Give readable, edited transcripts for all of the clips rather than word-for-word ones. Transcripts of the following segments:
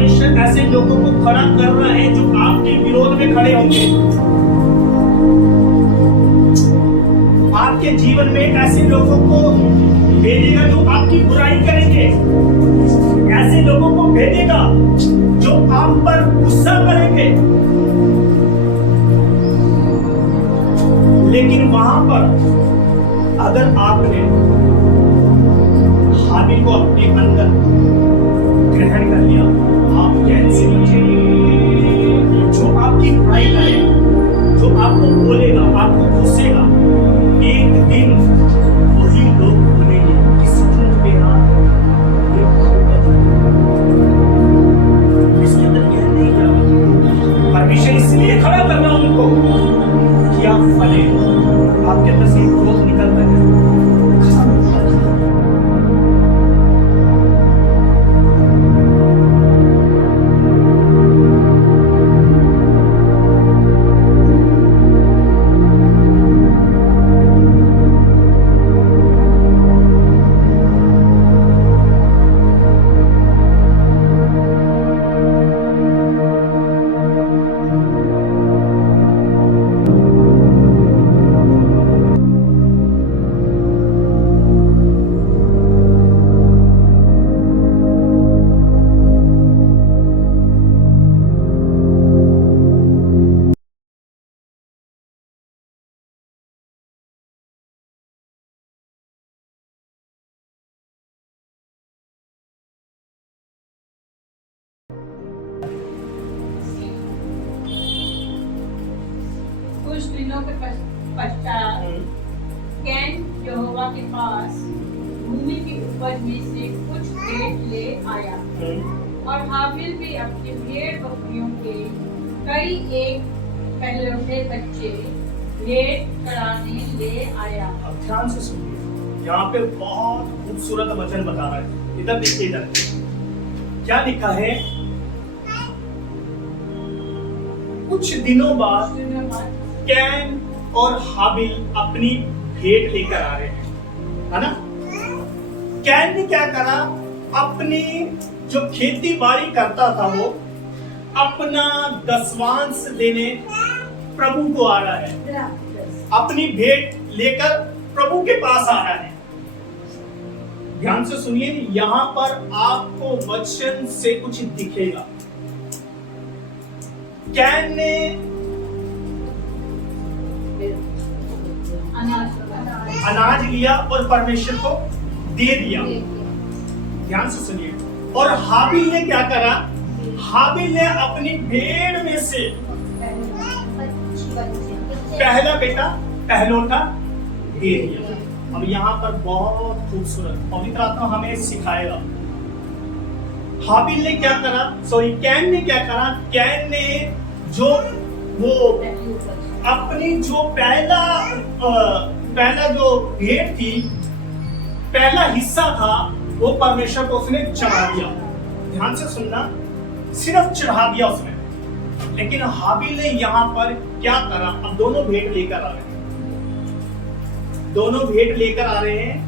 परमेश्वर ऐसे लोगों को खड़ा कर रहा है जो आपके विरोध में खड़े होंगे। आपके जीवन में ऐसे लोगों को भेजेगा जो आपकी बुराई करेंगे, ऐसे लोगों को भेजेगा जो आप पर गुस्सा करेंगे। लेकिन वहां पर अगर आपने हाबिल को अपने अंदर ग्रहण कर लिया, आप कैसे बचेंगे? जो आपकी बुराई करेगा, जो आपको बोलेगा, आपको कोसेगा, एक दिन वही लोग बोलेंगे किस पे इसके अंदर यह नहीं जाएगा। परमेश्वर इसलिए खड़ा करना उनको कि आप फले, आपके अंदर से क्रोध निकल रहे हैं। कुछ दिनों के पश्चात कैन यहोवा के पास भूमि की उपज में से कुछ भेंट ले आया और हाबिल भी अपने भेड़ बकरियों के कई एक पहलौठे बच्चे भेंट चढ़ाने ले आया। अब ध्यान से सुनिए, यहाँ पे बहुत खूबसूरत वचन बता रहा है। इधर देखिए, इधर क्या लिखा है? कुछ दिनों बाद कैन और हाबिल अपनी भेंट लेकर आ रहे हैं, है ना? कैन ने क्या करा? अपनी जो खेती बाड़ी करता था वो अपना दसवांश देने प्रभु को आ रहा है, अपनी भेंट लेकर प्रभु के पास आ रहा है। ध्यान से सुनिए, यहां पर आपको वचन से कुछ दिखेगा। कैन ने अनाज लिया और परमेश्वर को दे दिया। ध्यान से सुनिए। और हाबिल ने क्या करा? हाबिल ने अपनी भेड़ में से पहला बेटा, पहलौठा दे दिया। अब यहाँ पर बहुत खूबसूरत पवित्र आत्मा हमें सिखाएगा। हाबिल ने क्या करा? कैन ने क्या करा? कैन ने जो वो अपनी जो पहला जो भेंट थी, पहला हिस्सा था, वो परमेश्वर को उसने चढ़ा दिया। ध्यान से सुनना, सिर्फ चढ़ा दिया उसने। लेकिन हाबिल ने यहाँ पर क्या करा? अब दोनों भेंट लेकर आ रहे हैं, दोनों भेंट लेकर आ रहे हैं।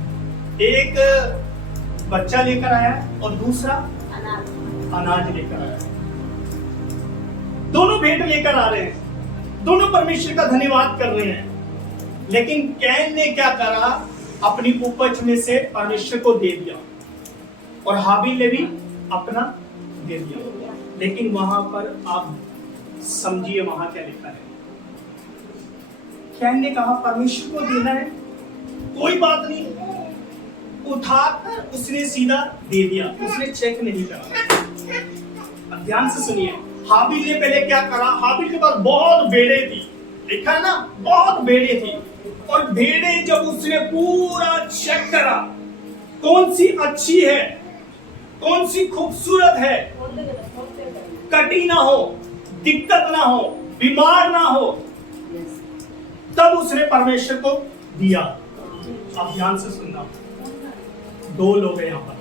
एक बच्चा लेकर आया और दूसरा अनाज लेकर आया। दोनों भेंट लेकर आ रहे हैं, दोनों परमेश्वर का धन्यवाद कर रहे हैं। लेकिन कैन ने क्या करा? अपनी उपज में से परमेश्वर को दे दिया और हाबिल ने भी अपना दे दिया। लेकिन वहां पर आप समझिए वहां क्या लिखा है। कैन ने कहा परमेश्वर को देना है, कोई बात नहीं, उठाकर उसने सीधा दे दिया, उसने चेक नहीं करा। अब ध्यान से सुनिए, हाबिल ने पहले क्या करा? हाबिल के पास बहुत भेड़े थी, लिखा है ना, बहुत भेड़े थी। और भेड़े जब उसने पूरा चेक करा, कौन सी अच्छी है, कौन सी खूबसूरत है, कटी ना हो, दिक्कत ना हो, बीमार ना हो, तब उसने परमेश्वर को दिया। अब ध्यान से सुनना, दो लोग हैं यहाँ पर।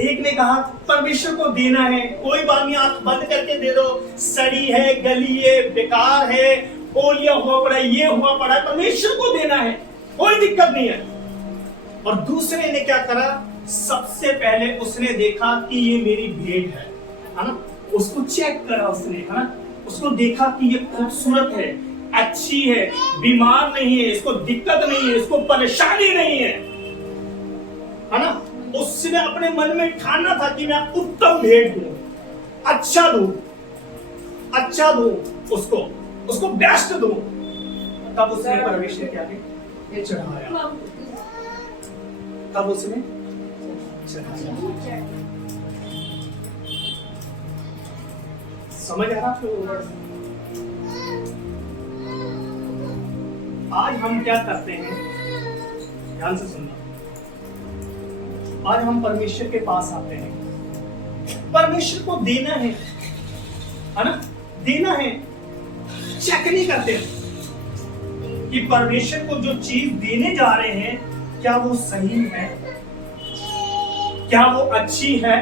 एक ने कहा परमेश्वर को देना है, कोई बात नहीं, आंख बंद करके दे दो, सड़ी है, गली है, बेकार है, पोलिया हुआ पड़ा है, ये हुआ पड़ा है, परमेश्वर को देना है, कोई दिक्कत नहीं है। और दूसरे ने क्या करा? सबसे पहले उसने देखा कि ये मेरी भेंट है ना, उसको चेक करा उसने, है ना, उसको देखा कि ये खूबसूरत है, अच्छी है, बीमार नहीं है, इसको दिक्कत नहीं है, इसको परेशानी नहीं है ना। उसने अपने मन में ठाना था कि मैं उत्तम भेंट दूं, अच्छा दूं उसको बेस्ट दूं। तब उसने परमेश्वर के आगे चढ़ाया, तब उसने चढ़ाया। समझ आ रहा आपको? आज हम क्या करते हैं, ध्यान से सुनना। आज हम परमेश्वर के पास आते हैं, परमेश्वर को देना है ना, देना है, चेक नहीं करते कि परमेश्वर को जो चीज देने जा रहे हैं क्या वो सही है, क्या वो अच्छी है,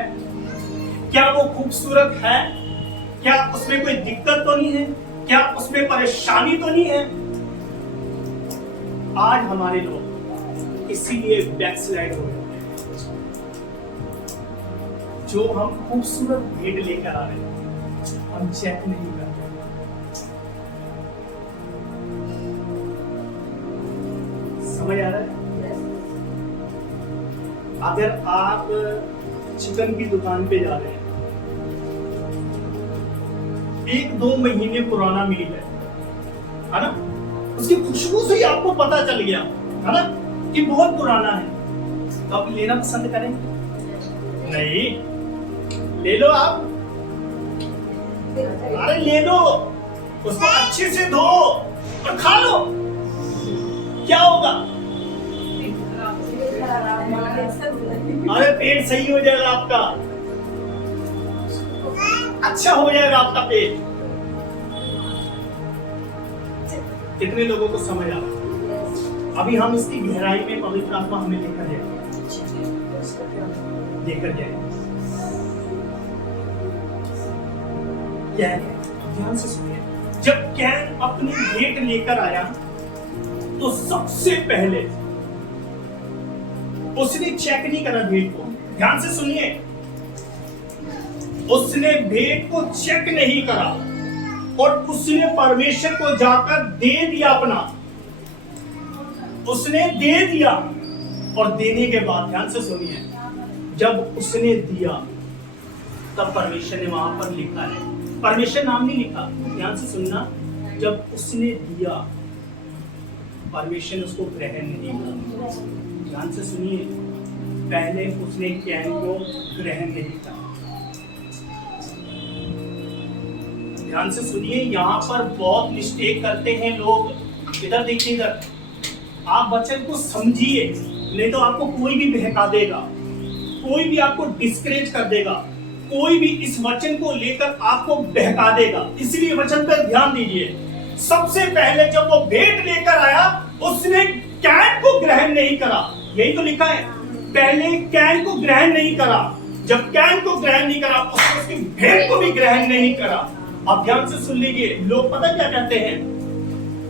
क्या वो खूबसूरत है, क्या उसमें कोई दिक्कत तो नहीं है, क्या उसमें परेशानी तो नहीं है। आज हमारे लोग इसीलिए बैकस्लाइड हो रहे हैं। जो हम खूबसूरत भेंट लेकर आ रहे हैं हम चेक नहीं करते। समझ आ रहा है? अगर आप चिकन की दुकान पे जा रहे हैं, 1-2 महीने पुराना मीट है ना, उसकी खुशबू से ही आपको पता चल गया है ना कि बहुत पुराना है, तो आप लेना पसंद करेंगे? नहीं, ले लो आप, अरे ले लो, उसको अच्छे से धो और खा लो, क्या होगा? अरे पेट सही हो जाएगा आपका, अच्छा हो जाएगा आपका पेट। कितने लोगों को समझ आ रहा है? अभी हम इसकी गहराई में पवित्र आत्मा हमें लेकर जाएगा। क्या है? ध्यान से सुनिए। जब कैन अपनी भेंट लेकर आया तो सबसे पहले उसने चेक नहीं करा भेंट को। ध्यान से सुनिए, उसने भेंट को चेक नहीं करा और उसने परमेश्वर को जाकर दे दिया अपना, उसने दे दिया। और देने के बाद ध्यान से सुनिए, जब उसने दिया तब परमेश्वर ने वहां पर लिखा है, परमेश्वर नाम नहीं लिखा, ध्यान से सुनना, जब उसने दिया परमेश्वर ने उसको ग्रहण नहीं किया। ध्यान से सुनिए, पहले उसने कैन को ग्रहण नहीं किया। ध्यान से सुनिए, यहाँ पर बहुत मिस्टेक करते हैं लोग। इधर देखिए, इधर आप वचन को समझिए, नहीं तो आपको कोई भी बहका देगा, कोई भी आपको डिस्करेज कर देगा, कोई भी इस वचन को लेकर आपको बहका देगा। इसलिए वचन पर ध्यान दीजिए। सबसे पहले जब वो भेंट लेकर आया उसने कैन को ग्रहण नहीं करा, यही तो लिखा है, पहले कैन को ग्रहण नहीं करा। जब कैन को ग्रहण नहीं करा उसने उसकी भेंट को भी ग्रहण नहीं करा। अब ध्यान से सुन लीजिए, लोग पता क्या कहते हैं,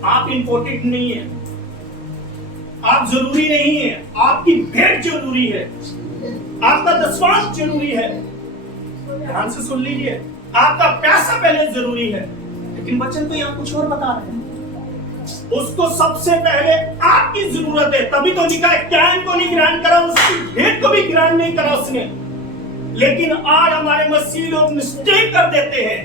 आप इंपॉर्टेंट नहीं है, आप जरूरी नहीं है, आपकी भेंट जरूरी है, आपका दशमांश जरूरी है। ध्यान से सुन लीजिए, आपका पैसा पहले जरूरी है, लेकिन वचन तो यहाँ कुछ और बता रहे हैं। उसको सबसे पहले आपकी जरूरत है, तभी तो लिखा है कैन को नहीं ग्रहण करा, उसकी भेंट को भी ग्रहण नहीं करा उसने। लेकिन आज हमारे मसीह लोग मिस्टेक कर देते हैं,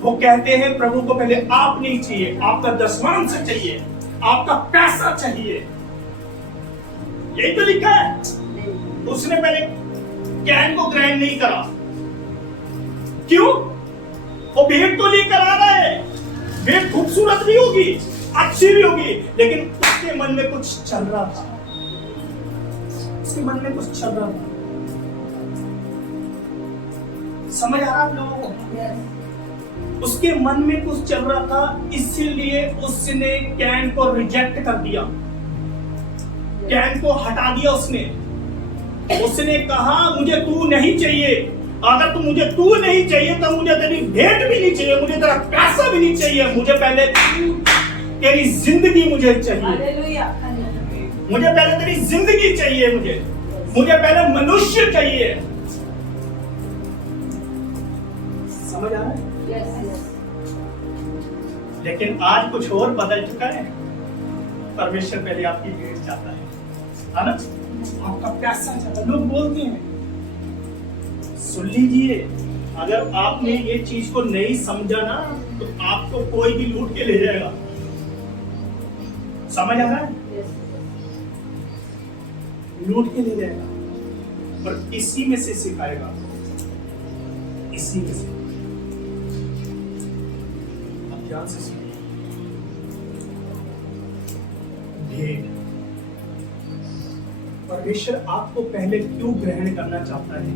वो कहते हैं प्रभु को पहले आप नहीं चाहिए, आपका दशमांश चाहिए, आपका पैसा चाहिए। यही तो लिखा है। उसने पहले कैन को ग्रहण नहीं करा, क्यों? वो भेंट तो लेकर आ रहा है, भेंट खूबसूरत भी होगी, अच्छी भी होगी, लेकिन उसके मन में कुछ चल रहा था, उसके मन में कुछ चल रहा था। समझ आ रहा आप लोगों को? उसके मन में कुछ चल रहा था, इसीलिए उसने कैन को रिजेक्ट कर दिया, कैन को हटा दिया उसने कहा मुझे तू नहीं चाहिए, अगर तू नहीं चाहिए तो मुझे तेरी भेंट भी नहीं चाहिए, मुझे तेरा पैसा भी नहीं चाहिए, मुझे पहले तेरी जिंदगी मुझे चाहिए। मुझे पहले तेरी जिंदगी चाहिए, मुझे पहले मनुष्य चाहिए। समझ आ रहा है? लेकिन आज कुछ और बदल चुका है। परमेश्वर पहले आपकी भेंट चाहता है ना? आपका पैसा चाहता है। लोग बोलते हैं, सुन लीजिए, अगर आपने ये चीज को नहीं समझा ना तो आपको कोई भी लूट के ले जाएगा। समझ आ रहा है? लूट के ले जाएगा और इसी में से सिखाएगा, इसी में से। अब ध्यान से सुनिए, भेंट परमेश्वर आपको पहले क्यों ग्रहण करना चाहता है?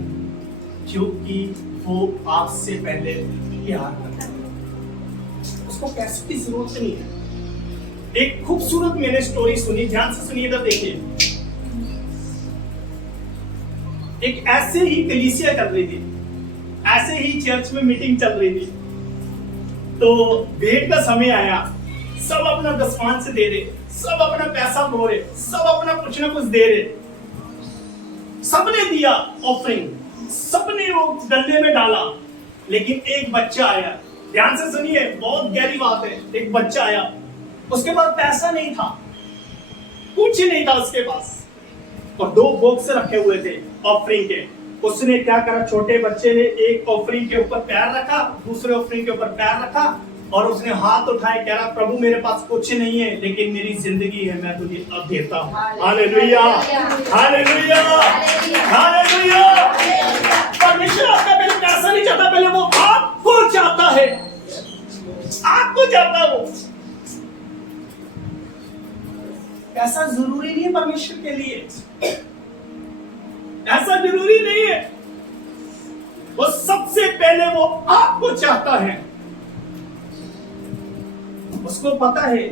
क्योंकि वो आपसे पहले प्यार करता है। उसको पैसे की जरूरत नहीं है। एक खूबसूरत मैंने स्टोरी सुनी, ध्यान से सुनिएगा, देखिए। एक ऐसे ही कलीसिया चल रही थी, ऐसे ही चर्च में मीटिंग चल रही थी, तो भेंट का समय आया। सब अपना दसवांश दे रहे, सब अपना पैसा बो रहे, सब अपना कुछ ना कुछ दे रहे। सबने दिया ऑफरिंग, सबने वो गले में डाला, लेकिन एक बच्चा आया। ध्यान से सुनिए, बहुत गहरी बात है। एक बच्चा आया, उसके पास पैसा नहीं था, कुछ नहीं था उसके पास, और 2 बॉक्स रखे हुए थे ऑफरिंग के। उसने क्या करा, छोटे बच्चे ने एक ऑफरिंग के ऊपर पैर रखा, दूसरे ऑफरिंग के ऊपर पैर रखा, और उसने हाथ उठाए, कह रहा, प्रभु मेरे पास कुछ नहीं है, लेकिन मेरी जिंदगी है, मैं तुझे अब देता हूं। Hallelujah, hallelujah, hallelujah. परमेश्वर आपका पहले पैसा नहीं चाहता, पहले वो आपको चाहता है, आपको चाहता वो। ऐसा जरूरी नहीं है परमेश्वर के लिए, ऐसा जरूरी नहीं है। वो सबसे पहले वो आपको चाहता है। उसको पता है,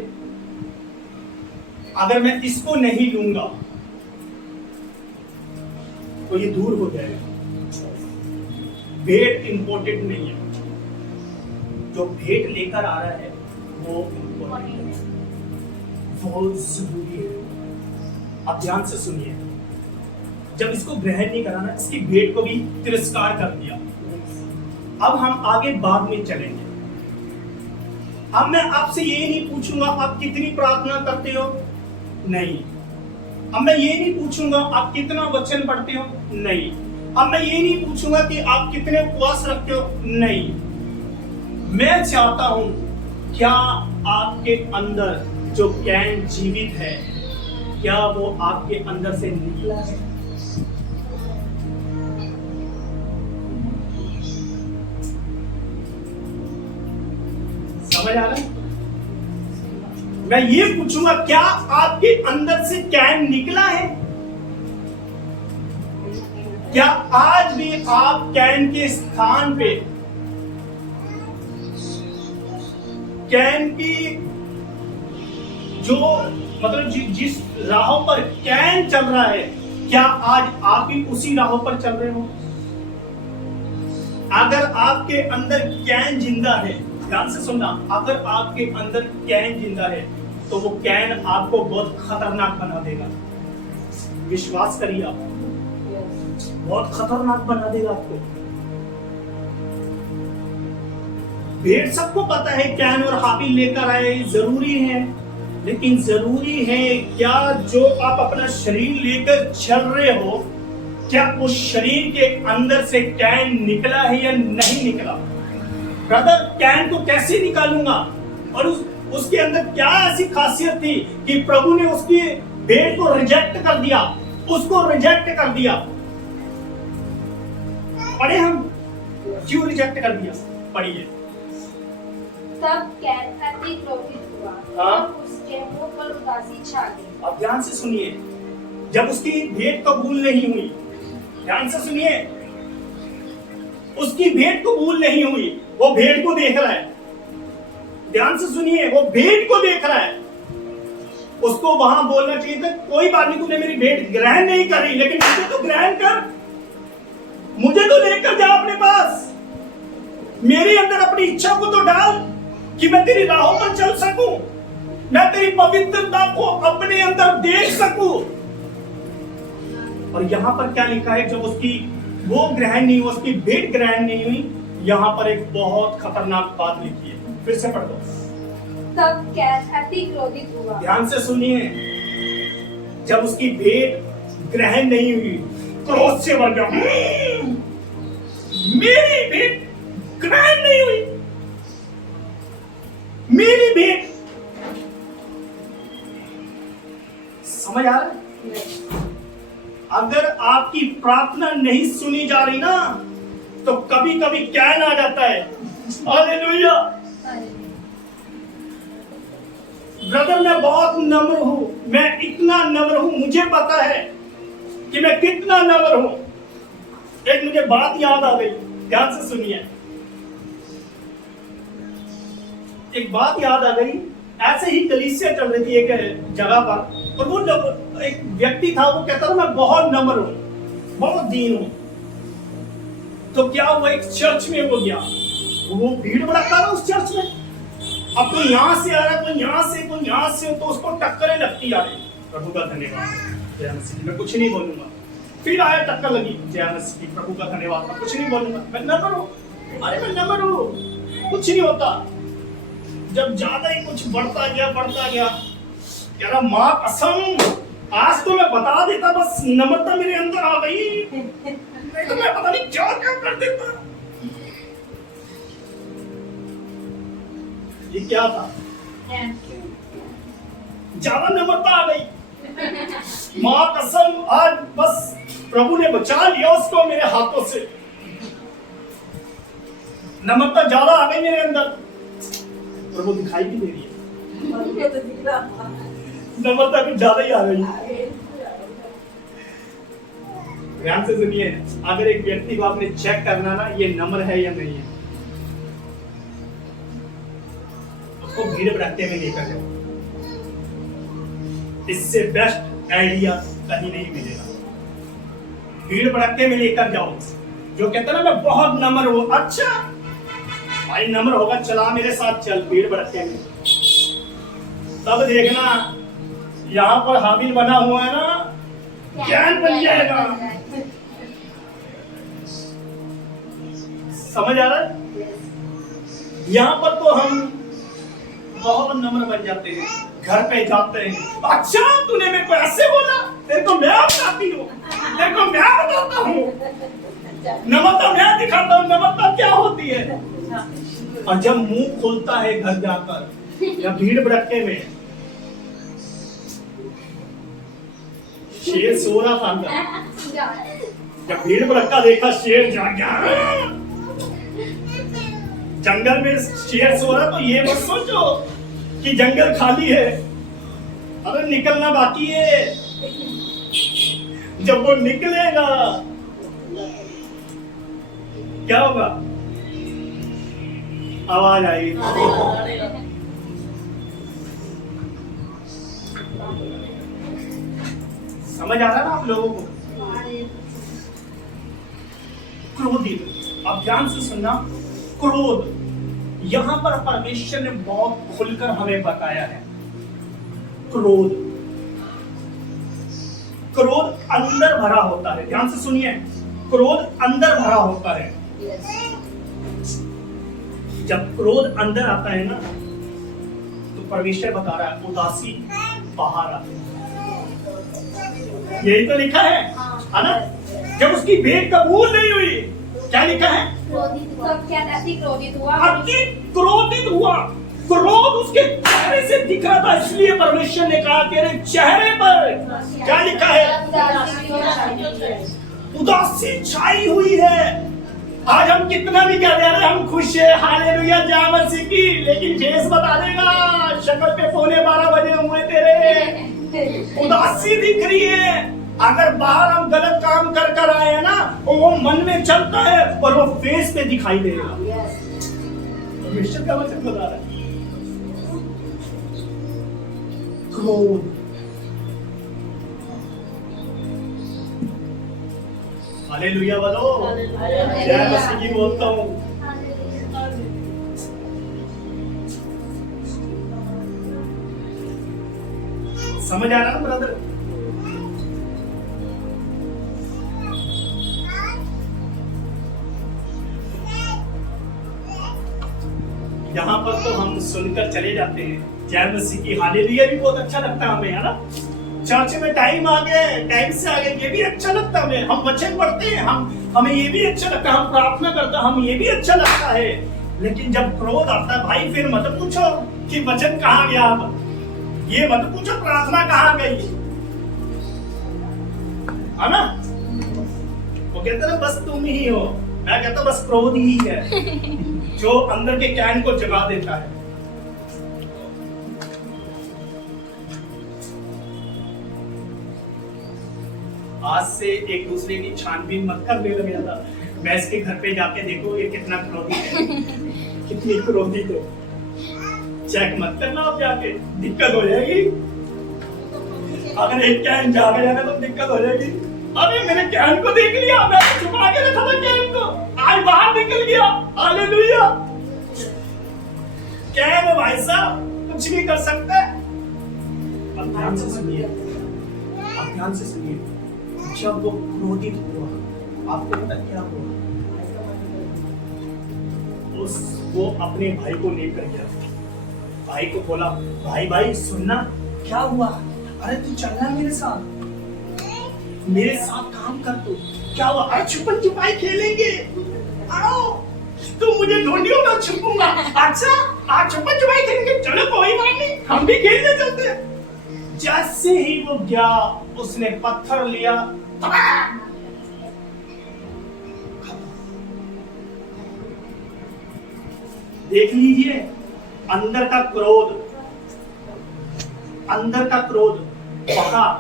अगर मैं इसको नहीं लूंगा तो ये दूर हो जाएगा। भेंट इंपॉर्टेंट नहीं है, जो भेंट लेकर आ रहा है वो इंपॉर्टेंट है, वो जरूरी है। अब ध्यान से सुनिए, जब इसको ग्रहण नहीं करा ना, इसकी भेंट को भी तिरस्कार कर दिया। अब हम आगे बाद में चलेंगे। अब मैं आपसे ये नहीं पूछूंगा आप कितनी प्रार्थना करते हो, नहीं। अब मैं ये नहीं पूछूंगा आप कितना वचन पढ़ते हो, नहीं। अब मैं ये नहीं पूछूंगा कि आप कितने उपवास रखते हो, नहीं। मैं चाहता हूं, क्या आपके अंदर जो कैन जीवित है, क्या वो आपके अंदर से निकला है? समझ आ रहा है? मैं ये पूछूंगा, क्या आपके अंदर से कैन निकला है? क्या आज भी आप कैन के स्थान पे, कैन की जो मतलब जिस राहों पर कैन चल रहा है, क्या आज आप भी उसी राहों पर चल रहे हो? अगर आपके अंदर कैन जिंदा है, ध्यान से सुनना, अगर आपके अंदर कैन जिंदा है तो वो कैन आपको बहुत खतरनाक बना देगा। विश्वास करिए, आप बहुत खतरनाक बना देगा आपको। भेंट सबको पता है, कैन और हाबिल लेकर आए, जरूरी है, लेकिन जरूरी है क्या जो आप अपना शरीर लेकर चल रहे हो, क्या उस शरीर के अंदर से कैन निकला है या नहीं निकला? ब्रदर, कैन को कैसे निकालूंगा? और उसके अंदर क्या ऐसी खासियत थी कि प्रभु ने उसकी भेंट को रिजेक्ट कर दिया, उसको रिजेक्ट कर दिया। पढ़े हम, क्यों रिजेक्ट कर दिया? पढ़िए। तब कैन अति क्रोधित हुआ और उसके मुंह पर उदासी छा गई। अब ध्यान से सुनिए, जब उसकी भेंट कबूल नहीं हुई, ध्यान से सुनिए, उसकी भेंट कबूल नहीं हुई, वो भेंट को देख रहा है। ध्यान से सुनिए, वो भेंट को देख रहा है। उसको वहां बोलना चाहिए था, कोई बात नहीं, तूने मेरी भेंट ग्रहण नहीं करी, लेकिन मुझे तो ग्रहण कर, मुझे तो लेकर जा अपने पास, मेरे अंदर अपनी इच्छा को तो डाल कि मैं तेरी राहों पर चल सकूं। मैं तेरी पवित्रता को अपने अंदर देख सकूं। और यहां पर क्या लिखा है, जब उसकी वो ग्रहण नहीं हुई, उसकी भेंट ग्रहण नहीं हुई, यहां पर एक बहुत खतरनाक बात लिखी है। फिर से पढ़ दो। तब कैन अति क्रोधित हुआ। ध्यान से सुनिए, जब उसकी भेंट ग्रहण नहीं हुई, क्रोध से भर गया। मेरी भेंट ग्रहण नहीं हुई, मेरी भेंट। समझ आ रहा है? अगर आपकी प्रार्थना नहीं सुनी जा रही ना, तो कभी कभी कैन आ जाता है। हालेलुया। ब्रदर, मैं बहुत नम्र हूं, मैं इतना नम्र हूं, मुझे पता है कि मैं कितना नम्र हूं। एक मुझे बात याद आ गई, ध्यान से सुनिए। एक बात याद आ गई, ऐसे ही कलीसिया चल रही थी एक जगह पर, और वो एक व्यक्ति था, वो कहता था मैं बहुत नम्र हूं, बहुत दीन हूं। तो क्या हुआ, एक चर्च में वो गया, वो भीड़ भड़का था उस चर्च में। अब कोई यहां से आ रहा, कोई यहां से, कोई यहां से, तो उसको टक्करें लगती आ रही। प्रभु का धन्यवाद, जय मसीह। मैं कुछ नहीं बोलूंगा। फिर आया, टक्कर लगी, जय मसीह, प्रभु का धन्यवाद। मैं कुछ नहीं बोलूंगा, मैं नम्र हूं। अरे मैं नम्र हूं, कुछ नहीं होता। जब ज्यादा ही कुछ बढ़ता गया कह रहा, मां कसम, आज तो मैं बता देता, बस नम्रता मेरे अंदर आ गई, नहीं तो मैं पता नहीं क्या क्या कर देता। ये क्या था? ज्यादा नम्रता आ गई। मां कसम, आज बस प्रभु ने बचा लिया उसको मेरे हाथों से। नम्रता ज्यादा आ गई मेरे अंदर। प्रभु दिखाई भी दे रही है, नम्रता कुछ ज्यादा ही आ गई। ध्यान से सुनिए, अगर एक व्यक्ति को आपने चेक करना ना, ये नम्र है या नहीं है, उसको भीड़ भड़के में लेकर जाओ। इससे बेस्ट आइडिया कहीं नहीं मिलेगा। भीड़ भड़के में लेकर जाओ। जो कहता है ना मैं बहुत नम्र हूं, अच्छा भाई नम्र होगा, चला मेरे साथ चल भीड़ भड़के में। तब देखना यहां पर हाबिल बना हुआ है ना, ज्ञान बन जाएगा। समझ आ रहा है? यहां पर तो हम बहुत नम्र बन जाते हैं, घर पे जाते हैं, अच्छा तूने मेरे को ऐसे बोला, तेरे को मैं बताती हूँ, तेरे को मैं बताता हूँ, नम्रता मैं दिखाता हूँ, नम्रता क्या होती है। और जब मुंह खुलता है घर जाकर या भीड़ भड़के में, शेर सो रहा था अंदर, जब भीड़ भड़का देखा शेर जाग गया। जंगल में शेर सो रहा, तो ये मत सोचो कि जंगल खाली है, अरे निकलना बाकी है। जब वो निकलेगा क्या होगा? आवाज आएगी। समझ आ रहा है ना आप लोगों को? क्रोधित, अब ध्यान से सुनना, क्रोध यहां पर परमेश्वर ने बहुत खुलकर हमें बताया है। क्रोध, क्रोध अंदर भरा होता है। ध्यान से सुनिए, क्रोध अंदर भरा होता है। जब क्रोध अंदर आता है ना, तो परमेश्वर बता रहा है उदासी बाहर आती है। यही तो लिखा है ना? जब उसकी भेंट कबूल नहीं हुई, क्या लिखा है? तब कैन अति क्रोधित हुआ। अति क्रोधित हुआ। क्रोध उसके चेहरे से दिख रहा था, इसलिए परमेश्वर ने कहा तेरे चेहरे पर क्या लिखा है? उदासी छाई हुई है। आज हम कितना भी कह रहे हैं हम खुश है, हालेलुया, जय मसीह की, लेकिन फेस बता देगा, शक्ल पे 12:15 बजे हुए तेरे, उदासी दिख रही है। अगर बाहर हम गलत काम कर कर आए हैं ना, वो मन में चलता है और वो फेस पे दिखाई देगा। परमेश्वर का वचन बता रहा है। क्रोध, हालेलुया बोलो, जय मसीह की बोलता हूँ। समझ आ रहा ना ब्रदर? यहाँ पर तो हम सुनकर चले जाते हैं जय मसीह की हालेलुया भी बहुत अच्छा लगता है हमें, है ना? चर्च में टाइम आ गए, टाइम से आगे ये भी अच्छा लगता है हमें। हम वचन पढ़ते हैं, हमें ये भी अच्छा लगता है, हम प्रार्थना करते हैं, हम ये भी अच्छा लगता है। लेकिन जब क्रोध आता है भाई, फिर मत पूछो कि वचन कहाँ गया, अब ये मत पूछो प्रार्थना कहाँ गई, है ना? वो कहते हैं बस तुम ही हो, मैं कहता बस क्रोध ही है जो अंदर के कैन को जगा देता है। आज से एक दूसरे की छानबीन मत कर देना ज्यादा। मैं इसके घर पे जाके देखो ये कितना क्रोधी है, कितनी क्रोधी है। चेक मत करना, आप जाके दिक्कत हो जाएगी। अगर एक कैन जाके जाएगा तो दिक्कत हो जाएगी। अरे मैंने कैन को देख लिया, मैं छुपा के रखा था कैन को, आज बाहर निकल गया। हालेलुया। कैन है भाई साहब, कुछ भी कर सकता है। अब ध्यान से सुनिए, अब ध्यान से सुनिए। जब वो क्रोधित हुआ, आपको पता क्या हुआ? वो अपने भाई को लेकर गया, भाई को बोला भाई भाई सुनना क्या हुआ, अरे तू चलना मेरे साथ काम कर। तू क्या हुआ? अरे छुपन छुपाई खेलेंगे, आओ तुम मुझे ढूंढियो मैं छुपूंगा। अच्छा आज छुपन छुपाई खेलेंगे, चलो कोई बात नहीं, हम भी खेलने चलते हैं। जैसे ही वो गया, उसने पत्थर लिया, देख लीजिए अंदर का क्रोध बाहर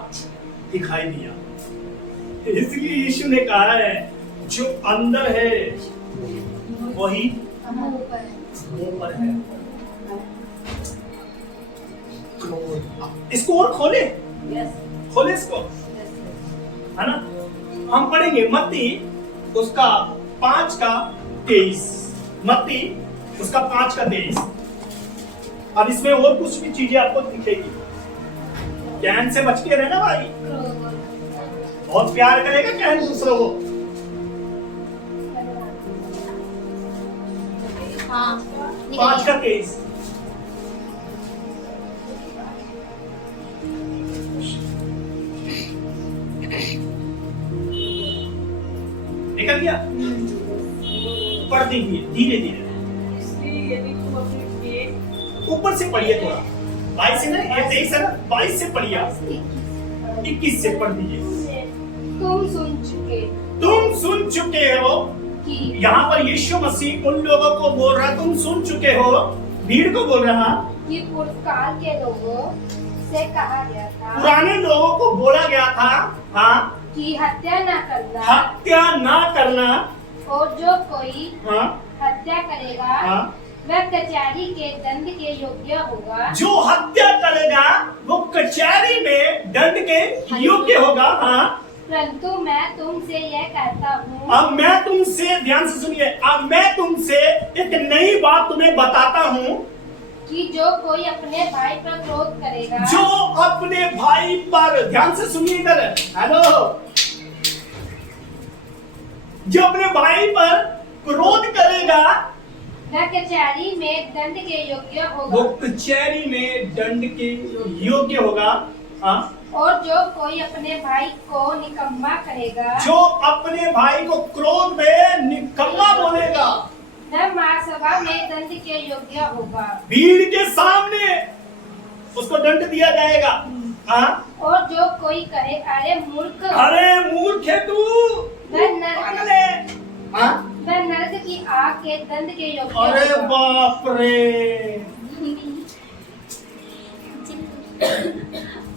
दिखाई दिया। इसलिए यीशु ने कहा है जो अंदर है वही मुंह पर है। इसको और खोले इसको, है ना? हम पढ़ेंगे मत्ती उसका 5:23, मत्ती उसका 5:23। अब इसमें और कुछ भी चीजें आपको दिखेगी। कैन से बच के रहना भाई, बहुत प्यार करेगा कैन दूसरों को। हाँ 5:23 निकल गया। पढ़ दीजिए धीरे धीरे, इसलिए यदि तुम अपने पेट ऊपर से पढ़िए थोड़ा, 22 से ना, ये 23 है ना, 22 से पढ़िए, 21 से पढ़ दीजिए। तुम सुन चुके हो कि यहाँ पर यीशु मसीह उन लोगों को बोल रहा, तुम सुन चुके हो, भीड़ को बोल रहा कि पुरस्कार के लोगों से कहा गया था, पुराने लोगों को बोला गया था, हाँ, कि हत्या ना करना, और जो कोई हाँ, हत्या करेगा हाँ, वह कचहरी के दंड के योग्य होगा। जो हत्या करेगा वो कचहरी में दंड के योग्य होगा। हाँ, परंतु मैं तुमसे यह कहता हूँ, अब मैं तुमसे, ध्यान से सुनिए, अब मैं तुमसे एक नई बात तुम्हें बताता हूँ कि जो कोई अपने भाई पर क्रोध करेगा, जो अपने भाई पर, ध्यान से सुनिए इधर, हेलो, जो अपने भाई पर क्रोध करेगा वह कचहरी में दंड के योग्य वो होगा। कचहरी में दंड के योग्य होगा। हाँ, और जो कोई अपने भाई को निकम्मा करेगा, जो अपने भाई को क्रोध में निकम्मा बोलेगा, वह महासभा में दंड के योग्य होगा। भीड़ के सामने उसको दंड दिया जाएगा। हाँ, और जो कोई कहे अरे मूर्ख, अरे मूर्ख है तू, वह नरक की आग के दंड के योग्य अरे होगा। बाप रे।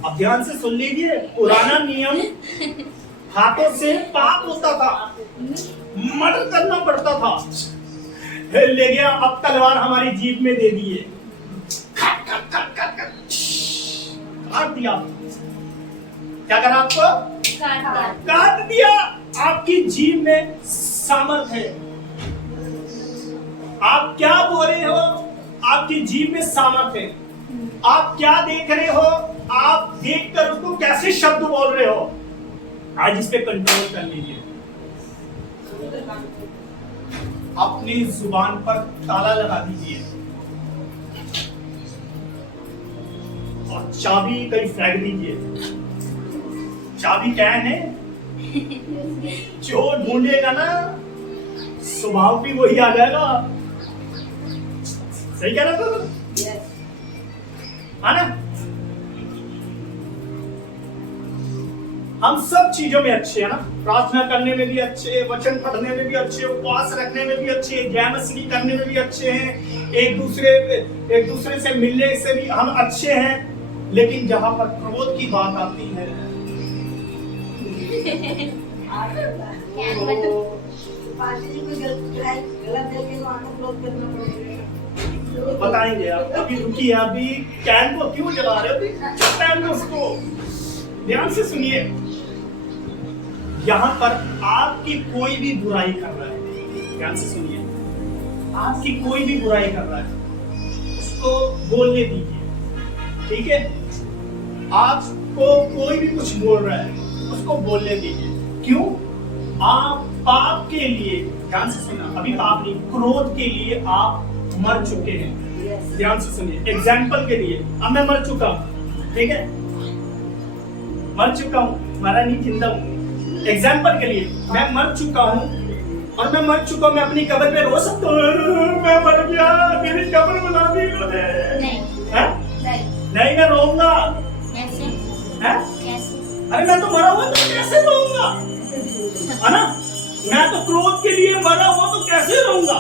अब ध्यान से सुन लीजिए, पुराना नियम हाथों से पाप होता था, मर्डर करना पड़ता था। ले गया, अब तलवार हमारी जीभ में दे दिए, काट दिया। क्या करा आपको? काट दिया। आपकी जीभ में सामर्थ्य है। आप क्या बोल रहे हो? आपकी जीभ में सामर्थ्य है। आप क्या देख रहे हो? आप देखकर उसको कैसे शब्द बोल रहे हो, आज इस पे कंट्रोल कर लीजिए। अपनी जुबान पर ताला लगा दीजिए और चाबी कहीं फेंक दीजिए। चाबी क्या है, जो ढूंढेगा ना स्वभाव भी वही आ जाएगा। सही कह रहा था ना? हम सब चीजों में अच्छे हैं ना, प्रार्थना करने में भी अच्छे, वचन पढ़ने में भी अच्छे, उपवास रखने में भी अच्छे, जय मसीह करने में भी अच्छे हैं, एक दूसरे से मिलने से भी हम अच्छे हैं। लेकिन जहां पर क्रोध की बात आती है तो बताएंगे आप। अभी रुकिए, अभी कैन को क्यों जला रहे हो? अभी कैन को उसको ध्यान से सुनिए। यहाँ पर आपकी कोई भी बुराई कर रहा है, ध्यान से सुनिए, आपकी कोई भी बुराई कर रहा है उसको बोलने दीजिए, ठीक है? आपको कोई भी कुछ बोल रहा है उसको बोलने दीजिए। क्यों? आप पाप के लिए, ध्यान से सुनना, अभी पाप नहीं, क्रोध के लिए आप मर चुके हैं। ध्यान से सुनिए, एग्जाम्पल के लिए अब मैं मर चुका हूं, ठीक है? मर चुका हूं, मरा नहीं, जिंदा हूं। एग्जाम्पल के लिए मैं मर चुका हूं और मैं मर चुका हूं, मैं अपनी कब्र पे रो सकता हूं, मैं मर गया, मेरी कब्र बना दी उन्होंने। नहीं, मैं रोऊंगा। कैसे? अरे मैं तो मरा हुआ, तो कैसे रोऊंगा? है ना? मैं तो क्रोध के लिए मरा हुआ, तो कैसे रहूंगा?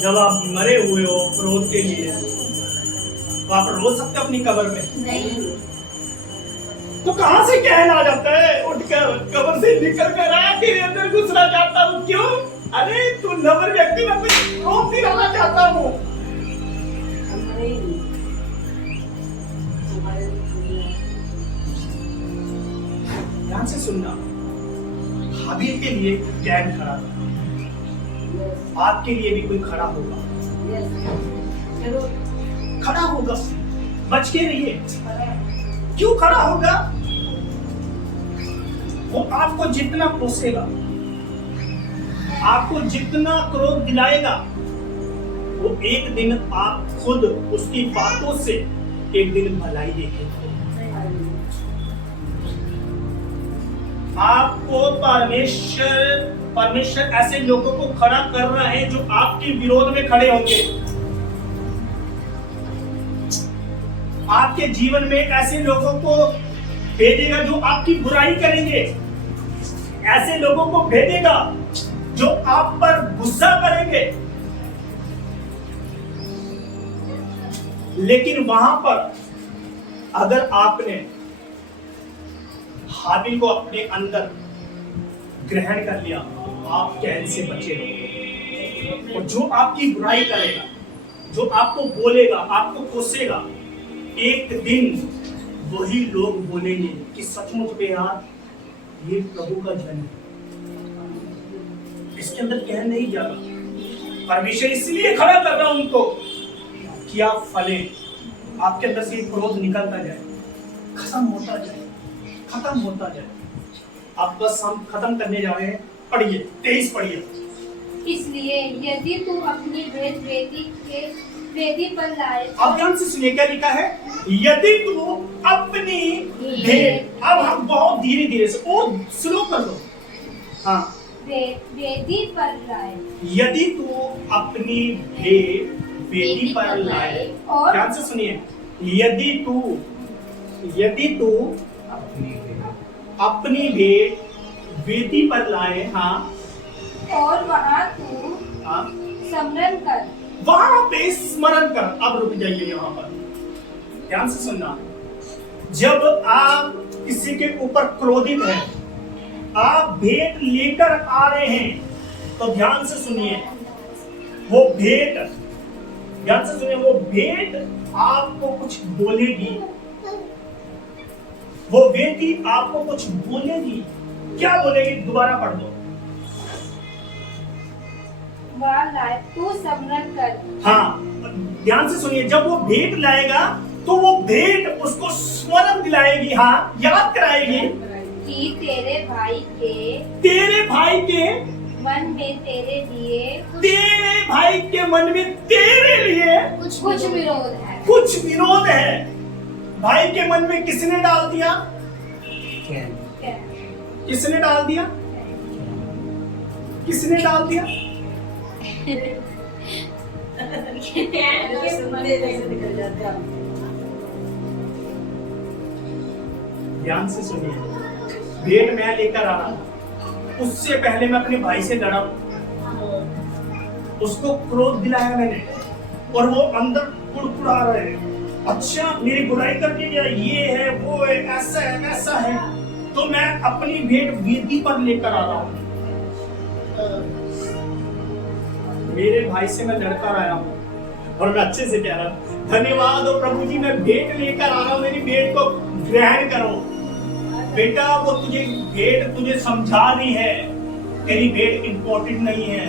जब आप मरे हुए हो क्रोध के लिए, तो आप रो सकते हो अपनी कब्र में? नहीं। तो कहां से कहन आ जाता है? उठकर कब्र से निकल कर आया, तेरे अंदर घुसना चाहता हूँ। क्यों? अरे तू नवर व्यक्ति, मैं कुछ रोकती रहना चाहता हूँ। ध्यान से सुनना, हाबिल के लिए कैन खड़ा था, आपके लिए भी कोई खड़ा होगा, खड़ा होगा। बच के रहिए। क्यों खड़ा होगा? वो आपको जितना कोसेगा, आपको जितना क्रोध दिलाएगा, वो एक दिन आप खुद उसकी बातों से एक दिन भलाई देखेंगे। आपको परमेश्वर ऐसे लोगों को खड़ा कर रहा है जो आपके विरोध में खड़े होंगे। आपके जीवन में ऐसे लोगों को भेजेगा जो आपकी बुराई करेंगे, ऐसे लोगों को भेजेगा जो आप पर गुस्सा करेंगे। लेकिन वहां पर अगर आपने हाबिल को अपने अंदर ग्रहण कर लिया, आप कैन से बचे रहोगे। और जो आपकी बुराई करेगा, जो आपको बोलेगा, आपको कोसेगा, एक दिन वही लोग बोलेंगे कि सचमुच में यार ये प्रभु का जन है, इसके अंदर कह नहीं जाएगा। परमेश्वर इसलिए खड़ा कर रहा उनको कि आप फले, आपके अंदर से क्रोध निकलता जाए, खत्म होता जाए, खत्म होता जाए। अब बस हम खत्म करने जा रहे हैं। पढ़िए, 23 पढ़िए। इसलिए यदि तू अपनी वेदी पर लाए, अब ध्यान से सुनिए क्या लिखा है, यदि तू अपनी भेंट, अब हम बहुत धीरे धीरे से, ओ स्लो कर लो, हाँ, वेदी पर लाए, यदि तू अपनी भेंट वेदी पर लाए, और ध्यान से सुनिए, यदि तू अपनी भेंट वेदी पर लाए, हाँ, और वहाँ तू हाँ, स्मरण कर, वहां पे स्मरण कर। अब रुक जाइए यहाँ पर, ध्यान से सुनना। जब आप किसी के ऊपर क्रोधित हैं, आप भेंट लेकर आ रहे हैं, तो ध्यान से सुनिए, वो भेंट, ध्यान से सुनिए, वो भेंट आपको कुछ बोलेगी, वो वेदी आपको कुछ बोलेगी। क्या बोलेगी? दोबारा पढ़ दो। वहाँ लाए तू स्मरण कर, हाँ, ध्यान से सुनिए, जब वो भेंट लाएगा तो वो भेंट उसको स्मरण दिलाएगी, हाँ, याद कराएगी कि तेरे भाई के मन में तेरे लिए कुछ विरोध है। भाई के मन में किसने डाल दिया? किसने डाल दिया? किसने डाल दिया? ध्यान से सुनिए, भेंट मैं लेकर आ रहा हूं, उससे पहले मैं अपने भाई से लड़ा, उसको क्रोध दिलाया मैंने और वो अंदर कुड़कुड़ा रहे हैं। अच्छा, मेरी बुराई करके गया, ये है, वो है, ऐसा है, वैसा है, तो मैं अपनी भेंट वेदी पर लेकर आ रहा हूं। मेरे भाई से मैं लड़कर आया हूं और मैं अच्छे से कह रहा हूं, धन्यवाद हो प्रभु जी, मैं भेंट लेकर आ रहा हूं, मेरी भेंट को ग्रहण करो। बेटा, वो तुझे भेंट तुझे समझा रही है, तेरी भेंट इंपॉर्टेंट नहीं है,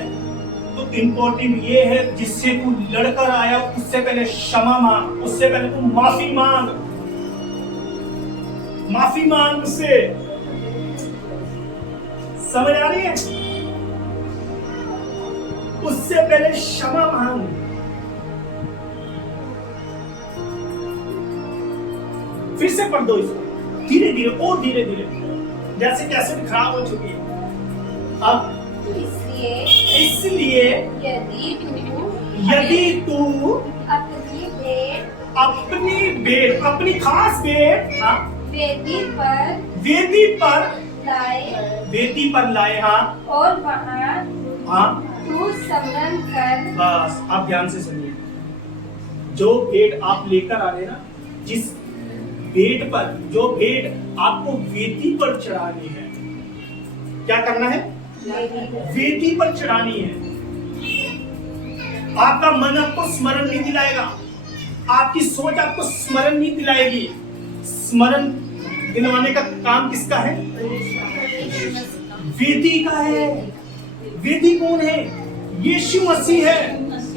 तो इंपॉर्टेंट ये है जिससे तू लड़कर आया, उससे पहले क्षमा मांग, उससे पहले तू माफी मांग उससे। समझ आ रही है? उससे पहले क्षमा मांग। फिर से पढ़ दो इसको धीरे धीरे और धीरे धीरे, जैसे कैसेट खराब हो चुकी है। अब इसलिए यदि तू अपनी भेंट, अपनी खास भेंट, हाँ, वेदी पर लाए, हाँ, और वहाँ हाँ, तू स्मरण कर। बस आप ध्यान से सुनिए, जो भेंट आप लेकर आ रहे ना, जिस भेंट पर, जो भेंट आपको वेदी पर चढ़ानी है, क्या करना है? वेदी पर चढ़ानी है। आपका मन आपको स्मरण नहीं दिलाएगा, आपकी सोच आपको स्मरण नहीं दिलाएगी। स्मरण दिलवाने का काम किसका है? वेदी का है। वेदी कौन है? यीशु मसीह है।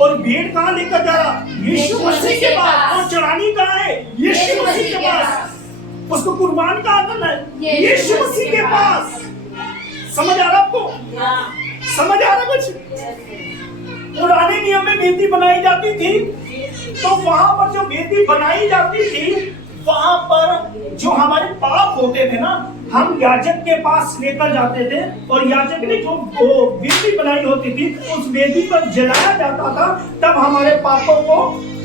और भेंट कहाँ लेकर जा रहा? यीशु मसीह के पास। और चढ़ानी कहाँ है? यीशु मसीह के पास। उसको कुर्बान कहाँ करना है? यीशु मसीह के पास। समझ आ रहा आपको? समझ आ रहा कुछ? पुराने नियम में वेदी बनाई जाती थी, तो वहां पर जो वेदी बनाई जाती थी, वहां पर जो हमारे पाप होते थे ना, हम याजक के पास लेकर जाते थे, और याजक ने जो वेदी बनाई होती थी, उस वेदी पर जलाया जाता था, तब हमारे पापों को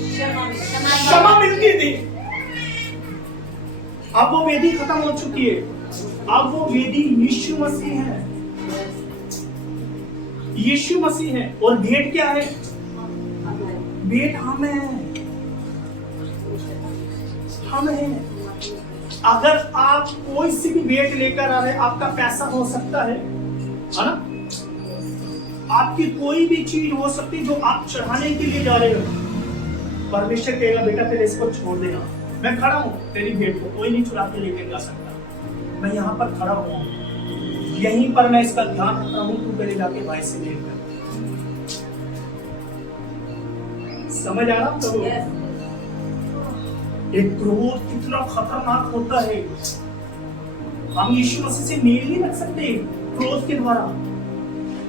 क्षमा मिलती थी। अब वो वेदी खत्म हो चुकी है, अब वो वेदी यीशु मसीह है। यीशु मसीह है। और भेंट क्या है? भेंट हम हैं। अगर आप कोई सी भी भेंट लेकर आ रहे हैं, आपका पैसा हो सकता है ना, आपकी कोई भी चीज हो सकती है जो आप चढ़ाने के लिए जा रहे हो। परमेश्वर कहेगा, बेटा तेरे इसको छोड़ देना, मैं खड़ा हूं, तेरी भेंट को कोई नहीं चुरा के लेकर जा सकता। मैं यहाँ पर खड़ा हूं, यहीं पर मैं इसका ध्यान रख रहा हूं, तू पहले जाके भाई से भेंट कर। समझ आ रहा? तो एक क्रोध कितना खतरनाक होता है। हम यीशु मसीह से मेल नहीं रख सकते क्रोध के द्वारा।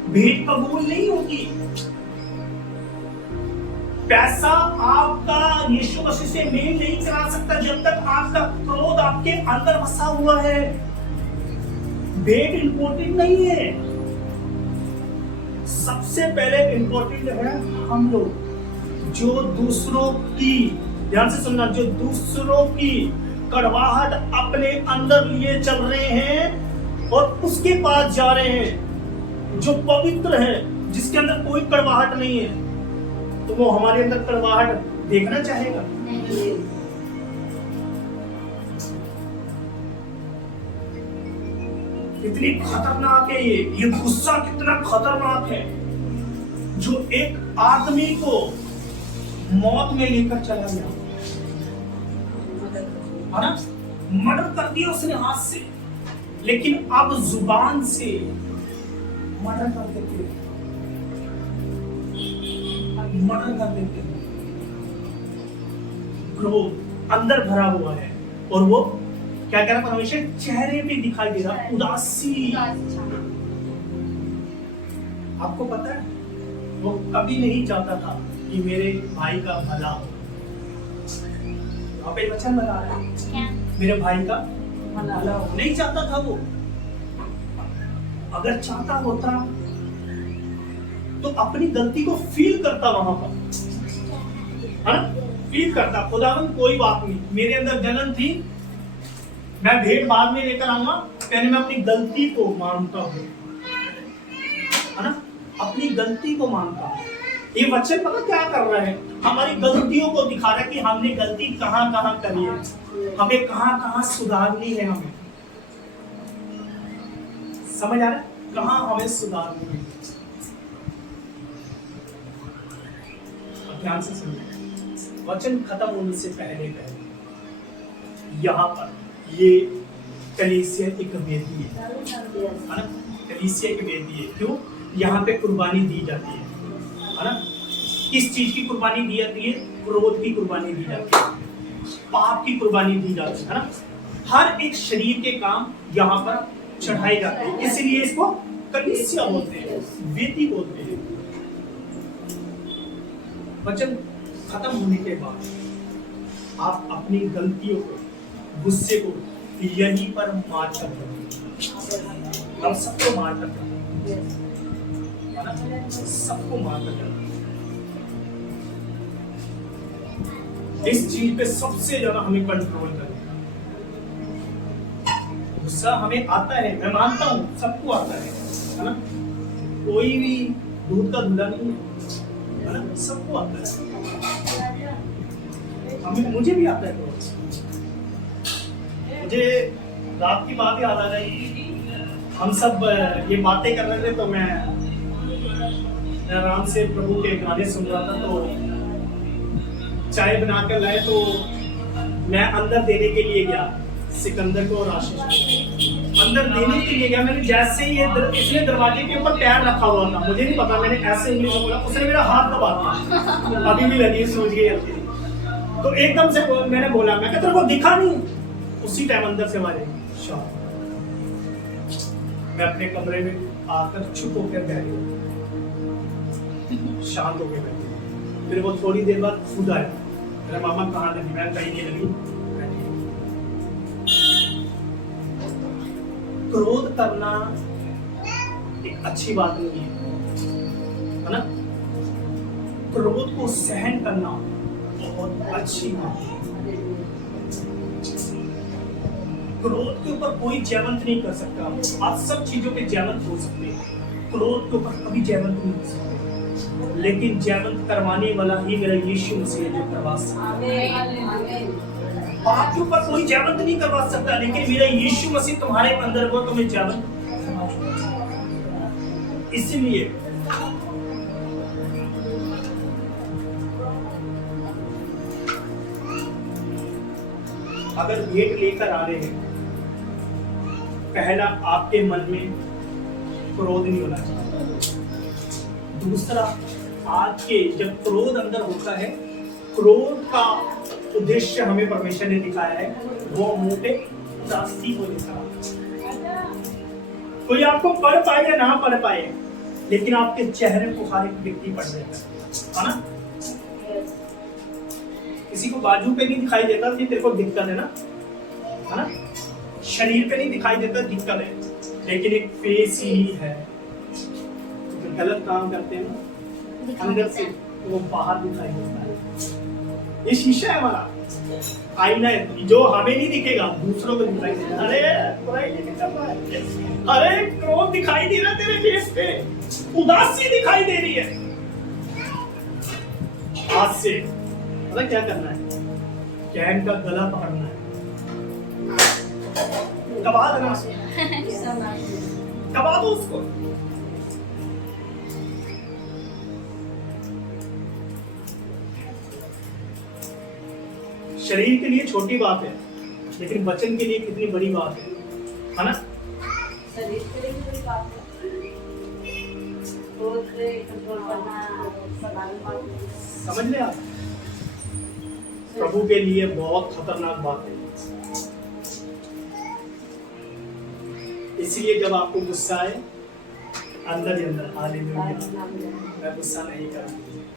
भेंट कबूल नहीं होगी। पैसा आपका यीशु मसीह से मेल नहीं करा सकता जब तक आपका क्रोध आपके अंदर बसा हुआ है। भेंट इंपॉर्टेंट नहीं है। सबसे पहले इंपॉर्टेंट है हम लोग, जो दूसरों की, ध्यान से सुनना, जो दूसरों की कड़वाहट अपने अंदर लिए चल रहे हैं और उसके पास जा रहे हैं, जो पवित्र है, जिसके अंदर कोई कड़वाहट नहीं है, तो वो हमारे अंदर कड़वाहट देखना चाहेगा? कितनी खतरनाक है ये गुस्सा कितना खतरनाक है, जो एक आदमी को मौत में लेकर चला गया, है ना? मर्डर कर दिया उसने हाथ से, लेकिन अब जुबान से मर्डर कर देते, क्रोध अंदर भरा हुआ है, और वो क्या कह रहा है परमेश्वर, चेहरे पे दिखाई दे रहा उदासी। आपको पता है वो कभी नहीं चाहता था कि मेरे भाई का भला हो। यहाँ पे वचन लगा रहा है, मेरे भाई का भला हो, नहीं चाहता था वो। अगर चाहता होता तो अपनी गलती को फील करता वहां पर, है ना, फील करता, खुदावन कोई बात नहीं, मेरे अंदर जलन थी, मैं भेंट बाद में लेकर आऊंगा, पहले मैं अपनी गलती को मानता हूं, है ना, अपनी गलती को मानता हूं। ये वचन पता क्या कर रहा है, हमारी गलतियों को दिखा रहा है कि हमने गलती कहां कहां करी है, हमें कहां कहां सुधारनी है, हमें समझ आ रहा है कहां हमें सुधारनी है। ध्यान से सुनिए, वचन खत्म होने से पहले यहाँ पर ये कलीसिया एक वेदी है ना, कलीसिया एक वेदी है। क्यों? यहाँ पे कुर्बानी दी जाती है ना। किस चीज की कुर्बानी दी जाती है? क्रोध की कुर्बानी दी जाती है, पाप की कुर्बानी दी जाती है ना। हर एक शरीर के काम यहाँ पर चढ़ाए जाते हैं, इसीलिए इसको कलीसिया बोलते हैं, वेदी बोलते हैं। वचन खत्म होने के बाद आप अपनी गलतियों को, गुस्से को यहीं पर मार कर दो। हम सबको मार कर दो, सबको मार कर दो। इस चीज पे सबसे ज्यादा हमें कंट्रोल करना। गुस्सा हमें आता है, मैं मानता हूँ सबको आता है ना। कोई भी दूध का धुला नहीं है ना, सबको आता है, हमें, मुझे भी आता है। मुझे रात की बात याद आ गई, हम सब ये बातें कर रहे थे, तो मैं आराम से प्रभु के गाने सुन रहा था, तो चाय बना कर लाए, तो मैं अंदर देने के लिए गया, सिकंदर को और आशीष को अंदर देने के लिए गया। मैंने जैसे ही इसने दरवाजे के ऊपर पैर रखा हुआ था, मुझे नहीं पता, मैंने ऐसे इंग्लिश में बोला, उसने मेरा हाथ दबा दिया, अभी भी लगी, सूझ गई हल्की। तो एकदम से मैंने बोला, मैं तेरे को दिखा नहीं? उसी टाइम अंदर से आवाज आई, शांत। मैं अपने कमरे में आकर चुप होकर बैठ गया, शांत होकर बैठ गया। फिर वो थोड़ी देर बाद खुद आया, मेरा मामा कहाँ लगी? मैं कहीं नहीं लगी। क्रोध करना एक अच्छी बात नहीं है ना। क्रोध को सहन करना बहुत अच्छी बात है। क्रोध के ऊपर कोई जयवंत नहीं कर सकता। आप सब चीजों पे जयवंत हो सकते हैं, क्रोध के ऊपर कभी जयवंत नहीं हो सकते, लेकिन जयवंत करवाने वाला ही मेरा यीशु मसीह जो करवा सकता है। आपके ऊपर कोई जयवंत नहीं करवा सकता, लेकिन मेरा यीशु मसीह तुम्हारे अंदर वो तुम्हें जयवंत। इसलिए अगर भेंट लेकर आ रहे हैं, पहला आपके मन में क्रोध नहीं होना चाहिए। दूसरा, आपके जब क्रोध अंदर होता है, क्रोध का उद्देश्य हमें परमेश्वर ने दिखाया है, वो मुंह पे उदासी को दिखा। कोई आपको पढ़ पाए या ना पढ़ पाए, लेकिन आपके चेहरे को हर एक व्यक्ति पढ़ देता है ना। किसी को बाजू पे नहीं दिखाई देता कि तेरे को दिक्कत है ना, शरीर पे नहीं दिखाई देता दिक्कत है, लेकिन एक फेस ही है। तो गलत काम करते हैं ना अंदर से, तो वो बाहर दिखाई देता है। ये शीशा है हमारा, आईना है, जो हमें नहीं दिखेगा दूसरों को दिखाई देगा। अरे बुराई लेके चल रहा है, अरे क्रोध दिखाई दे रहा है तेरे फेस पे, उदासी दिखाई दे रही है। आज से पता क्या करना है? कैन का गला पकड़ना है, दबा देना, दबा दो उसको। शरीर के लिए छोटी बात है, लेकिन वचन के लिए कितनी बड़ी बात है ना। शरीर के लिए बड़ी बात है, समझ ले आप। प्रभु के लिए बहुत खतरनाक बात है। इसलिए जब आपको गुस्सा आए, अंदर ही अंदर हालेलुया, मैं गुस्सा नहीं करूंगा।